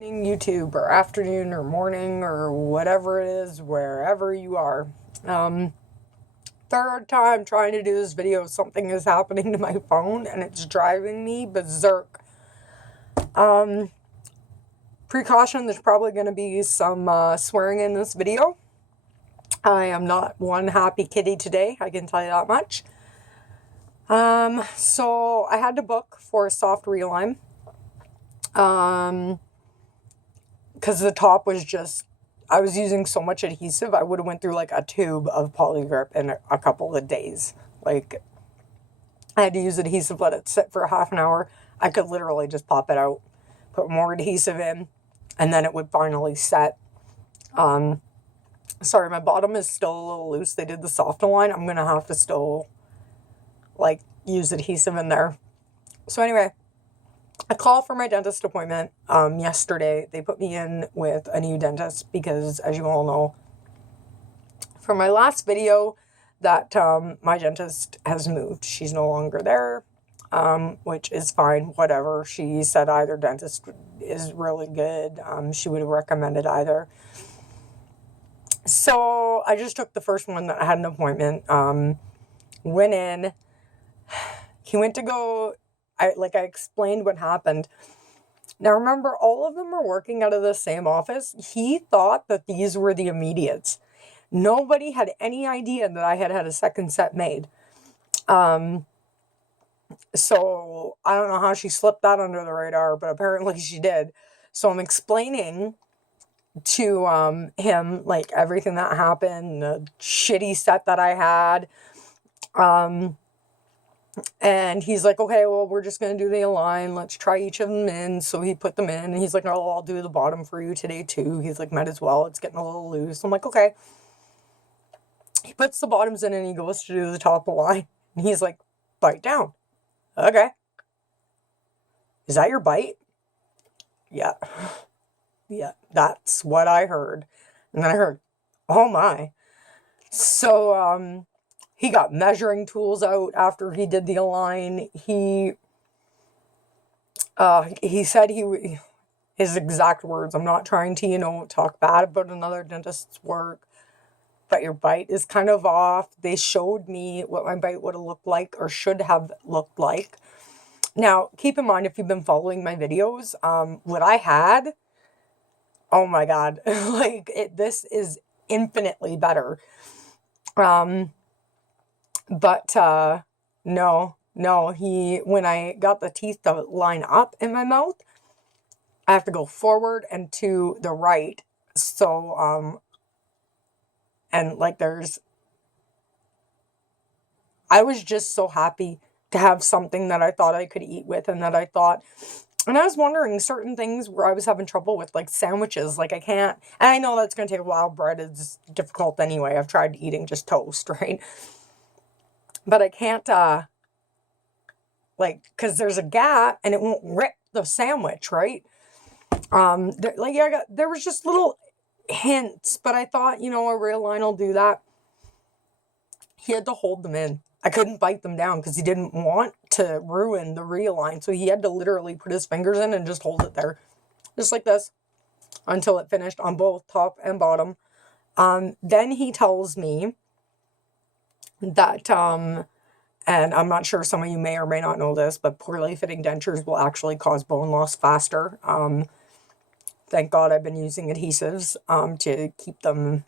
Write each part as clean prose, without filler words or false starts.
YouTube or afternoon or morning or whatever it is, wherever you are. Third time trying to do this video, something is happening to my phone and it's driving me berserk. Precaution, there's probably going to be some swearing in this video. I am not one happy kitty today, I can tell you that much. So I had to book for a soft realign. Because the top was just, I was using so much adhesive, I would have went through like a tube of polygrip in a couple of days. Like, I had to use adhesive, let it sit for a half an hour. I could literally just pop it out, put more adhesive in, and then it would finally set. Sorry, my bottom is still a little loose. They did the soft align. I'm going to have to still, like, use adhesive in there. So anyway, I called for my dentist appointment yesterday. They put me in with a new dentist because, as you all know, from my last video, that my dentist has moved. She's no longer there, which is fine, whatever. She said either dentist is really good. She would have recommended either. So I just took the first one that I had an appointment. Went in. He went to go... I explained what happened. Now, remember, all of them are working out of the same office. He thought that these were the immediates. Nobody had any idea that I had a second set made. So, I don't know how she slipped that under the radar, but apparently she did. So, I'm explaining to him, like, everything that happened, the shitty set that I had. And he's like, okay, well, we're just going to do the align. Let's try each of them in. So he put them in. And he's like, oh, I'll do the bottom for you today, too. He's like, might as well. It's getting a little loose. I'm like, okay. He puts the bottoms in and he goes to do the top align. And he's like, bite down. Okay. Is that your bite? Yeah. Yeah, that's what I heard. And then I heard, oh, my. So, he got measuring tools out after he did the align. He said his exact words, I'm not trying to, talk bad about another dentist's work, but your bite is kind of off. They showed me what my bite would have looked like or should have looked like. Now, keep in mind, if you've been following my videos, what I had, oh my God, this is infinitely better. But, no, when I got the teeth to line up in my mouth, I have to go forward and to the right. So, and I was just so happy to have something that I thought I could eat with and I was wondering certain things where I was having trouble with, like sandwiches, like I can't, and I know that's going to take a while. Bread is difficult anyway. I've tried eating just toast, right? But I can't, because there's a gap and it won't rip the sandwich, right? There was just little hints, but I thought, a realign will do that. He had to hold them in. I couldn't bite them down because he didn't want to ruin the realign. So he had to literally put his fingers in and just hold it there. Just like this. Until it finished on both top and bottom. Then he tells me that, and I'm not sure, some of you may or may not know this, but poorly fitting dentures will actually cause bone loss faster. Thank God I've been using adhesives to keep them,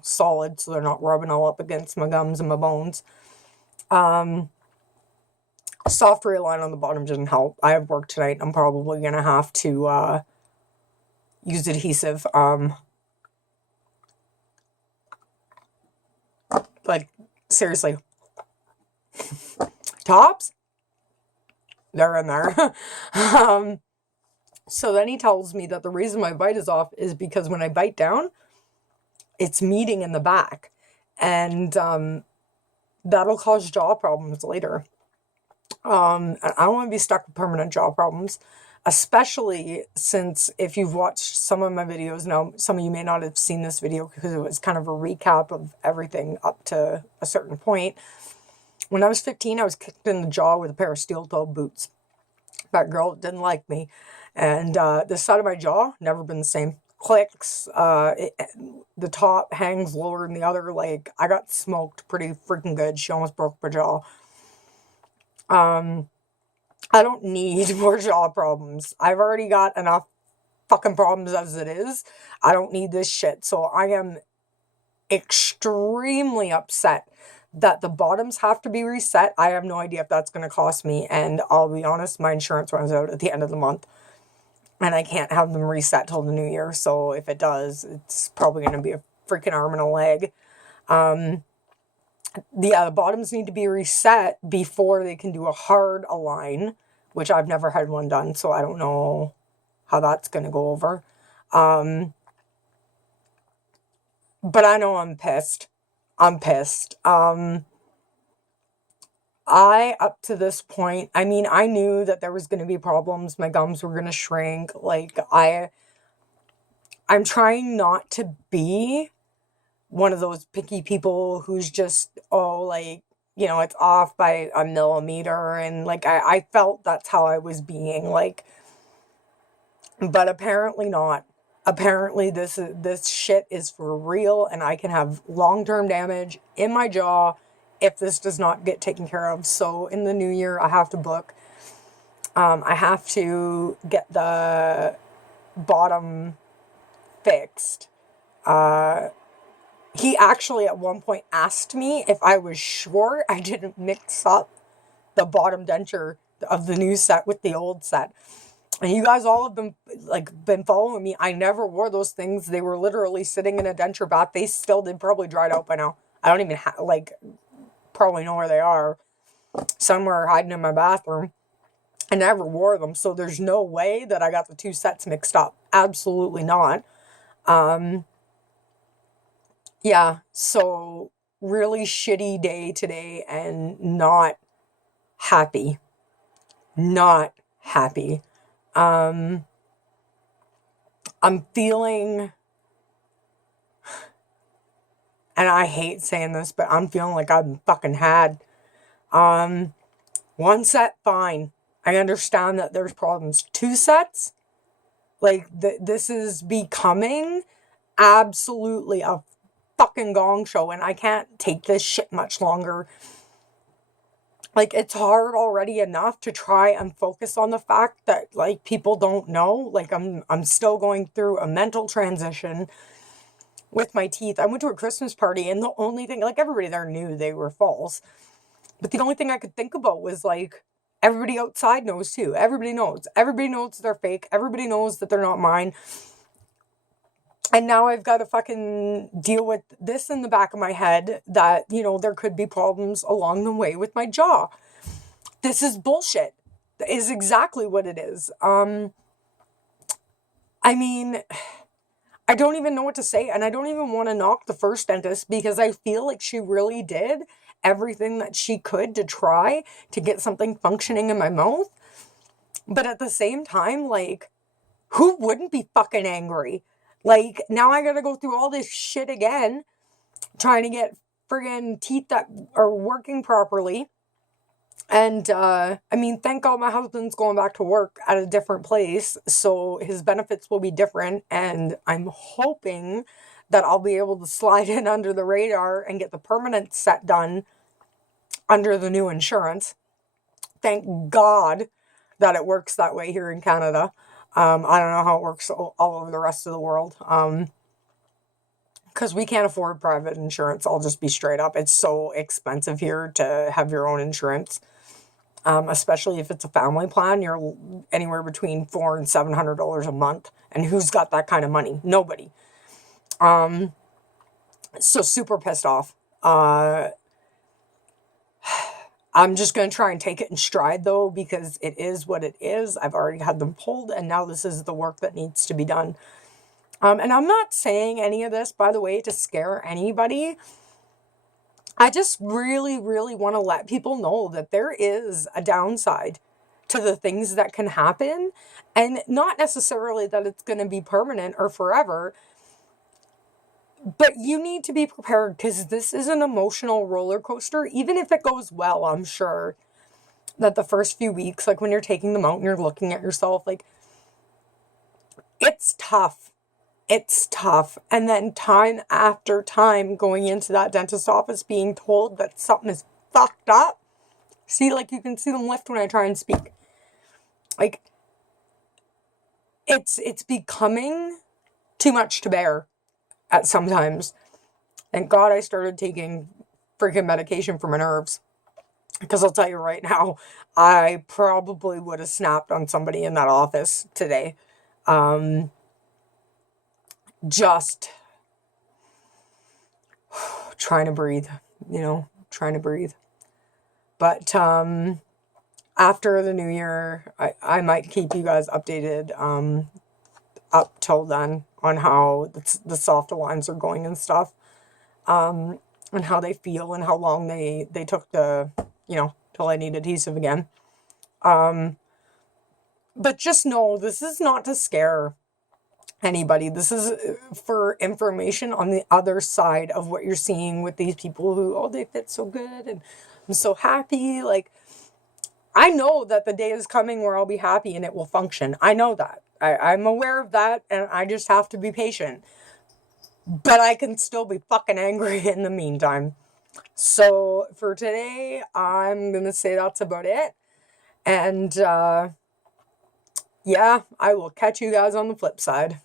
solid so they're not rubbing all up against my gums and my bones. Soft realign on the bottom didn't help. I have work tonight. I'm probably going to have to use adhesive. Seriously. Tops? They're in there. So then he tells me that the reason my bite is off is because when I bite down, it's meeting in the back. And that'll cause jaw problems later. I don't want to be stuck with permanent jaw problems, especially since if you've watched some of my videos, now some of you may not have seen this video because it was kind of a recap of everything up to a certain point. When I was 15, I was kicked in the jaw with a pair of steel-toed boots. That girl didn't like me. And this side of my jaw, never been the same. Clicks, the top hangs lower than the other. Like, I got smoked pretty freaking good. She almost broke my jaw. I don't need more jaw problems. I've already got enough fucking problems as it is. I don't need this shit. So I am extremely upset that the bottoms have to be reset. I have no idea if that's going to cost me. And I'll be honest, my insurance runs out at the end of the month. And I can't have them reset till the new year. So if it does, it's probably going to be a freaking arm and a leg. The bottoms need to be reset before they can do a hard align, which I've never had one done, so I don't know how that's going to go over. But I know I'm pissed. I'm pissed. Up to this point, I mean, I knew that there was going to be problems. My gums were going to shrink. Like, I'm trying not to be one of those picky people who's just, oh, like, you know, it's off by a millimeter. And, like, I felt that's how I was being, like, but apparently not. Apparently this shit is for real, and I can have long-term damage in my jaw if this does not get taken care of. So in the new year, I have to book. I have to get the bottom fixed. He actually at one point asked me if I was sure I didn't mix up the bottom denture of the new set with the old set. And you guys all have been following me. I never wore those things. They were literally sitting in a denture bath. They probably dried out by now. I don't even probably know where they are. Somewhere hiding in my bathroom. I never wore them, so there's no way that I got the two sets mixed up. Absolutely not. Yeah, so really shitty day today and not happy. Not happy. I'm feeling, and I hate saying this, but I'm feeling like I'm fucking had. One set, fine. I understand that there's problems. Two sets, like, this is becoming absolutely a fucking gong show, and I can't take this shit much longer. Like, it's hard already enough to try and focus on the fact that, like, people don't know. Like, I'm still going through a mental transition with my teeth. I went to a Christmas party, and the only thing, like, everybody there knew they were false. But the only thing I could think about was, like, everybody outside knows too. Everybody knows. Everybody knows they're fake. Everybody knows that they're not mine. And now I've got to fucking deal with this in the back of my head that, you know, there could be problems along the way with my jaw. This is bullshit. Is exactly what it is. I mean, I don't even know what to say, and I don't even want to knock the first dentist because I feel like she really did everything that she could to try to get something functioning in my mouth. But at the same time, like, who wouldn't be fucking angry? Like, now I gotta go through all this shit again, trying to get friggin' teeth that are working properly. And, I mean, thank God my husband's going back to work at a different place, so his benefits will be different, and I'm hoping that I'll be able to slide in under the radar and get the permanent set done under the new insurance. Thank God that it works that way here in Canada. I don't know how it works all over the rest of the world. Because we can't afford private insurance. I'll just be straight up. It's so expensive here to have your own insurance. Especially if it's a family plan, you're anywhere between $400 and $700 a month. And who's got that kind of money? Nobody. So super pissed off. I'm just going to try and take it in stride, though, because it is what it is. I've already had them pulled, and now this is the work that needs to be done. And I'm not saying any of this, by the way, to scare anybody. I just really, really want to let people know that there is a downside to the things that can happen, and not necessarily that it's going to be permanent or forever. But you need to be prepared because this is an emotional roller coaster, even if it goes well, I'm sure. that the first few weeks, like when you're taking them out and you're looking at yourself, like, it's tough. It's tough. And then time after time going into that dentist office being told that something is fucked up. See, like, you can see them lift when I try and speak. Like, it's becoming too much to bear at sometimes. Thank God I started taking freaking medication for my nerves. Because I'll tell you right now, I probably would have snapped on somebody in that office today. Just trying to breathe, trying to breathe. But after the new year, I might keep you guys updated up till then on how the soft aligns are going and stuff. And how they feel and how long they took to, till I need adhesive again. But just know this is not to scare anybody. This is for information on the other side of what you're seeing with these people who, they fit so good and I'm so happy. Like, I know that the day is coming where I'll be happy and it will function. I know that. I'm aware of that, and I just have to be patient. But I can still be fucking angry in the meantime. So for today, I'm going to say that's about it. And yeah, I will catch you guys on the flip side.